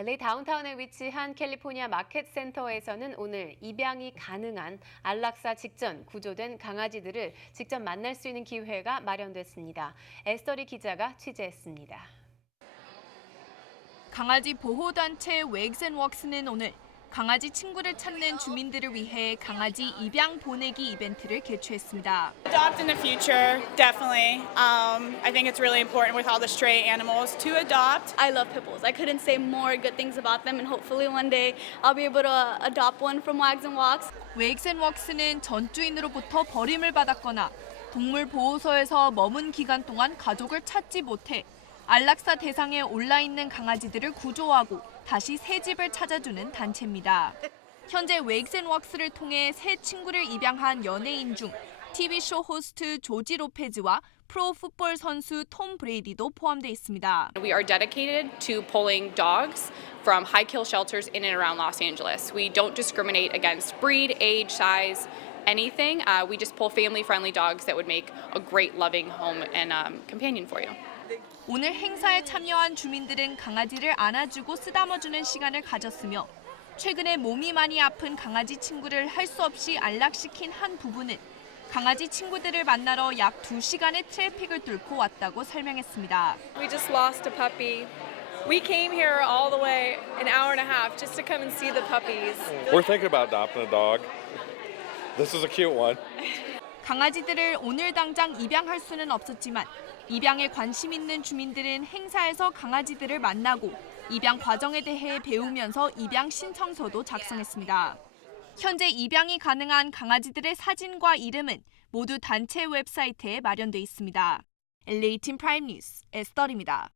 LA 다운타운에 위치한 캘리포니아 마켓 센터에서는 오늘 입양이 가능한 안락사 직전 구조된 강아지들을 직접 만날 수 있는 기회가 마련됐습니다. 에스터리 기자가 취재했습니다. 강아지 보호단체 웨익앤웍스는 오늘 강아지 친구를 찾는 주민들을 위해 강아지 입양 보내기 이벤트를 개최했습니다. Adopt in the future, definitely. Um, I think it's really important with all the stray animals to adopt. I love pit bulls. I couldn't say more good things about them, and hopefully one day I'll be able to adopt one from Wags and Walks. 웨익앤웍스는 전주인으로부터 버림을 받았거나 동물 보호소에서 머문 기간 동안 가족을 찾지 못해 안락사 대상에 올라 있는 강아지들을 구조하고 다시 새 집을 찾아주는 단체입니다. 현재 웨익앤웍스를 통해 새 친구를 입양한 연예인 중 TV쇼 호스트 조지 로페즈와 프로 풋볼 선수 톰 브레이디도 포함돼 있습니다. We are dedicated to pulling dogs from high kill shelters in and around Los Angeles. We don't discriminate against breed, age, size, anything. Uh, we just pull family friendly dogs that would make a great loving home and um, companion for you. 오늘 행사에 참여한 주민들은 강아지를 안아주고 쓰다머주는 시간을 가졌으며 최근에 몸이 많이 아픈 강아지 친구를 할 수 없이 안락시킨 한 부부는 강아지 친구들을 만나러 약 2시간의 트래픽을 뚫고 왔다고 설명했습니다. We just lost a puppy. We came here all the way an hour and a half just to come and see the puppies. We're thinking about adopting a dog. This is a cute one. 강아지들을 오늘 당장 입양할 수는 없었지만 입양에 관심 있는 주민들은 행사에서 강아지들을 만나고 입양 과정에 대해 배우면서 입양 신청서도 작성했습니다. 현재 입양이 가능한 강아지들의 사진과 이름은 모두 단체 웹사이트에 마련돼 있습니다. LA 팀 프라임 뉴스 에스더입니다.